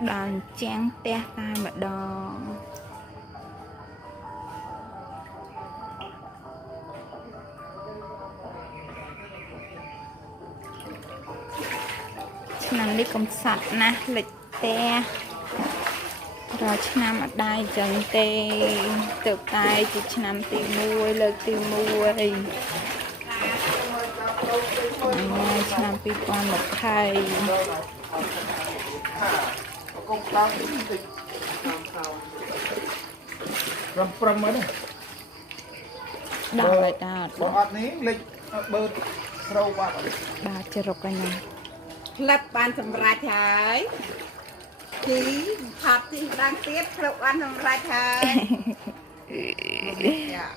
đòn chán té tai mà đònឆ្នាំនេះកុំសត់ណាស់លិចតែរកឆ្នាំអត់ដែរចឹងទេទៅតែជាឆ្នាំទី1លើកទី1ឆ្នាំ2020កុំតាមតិចប្រំមើលនេះដល់ហើយដល់បើអត់នេះលេចបើស្រូវបាត់ដល់ចរុកកញ្ញាផ្លិតបានសម្រាប់ហើយជីផាប់ទីដាំងទៀតផ្លិតបានសម្រាប់ហើយ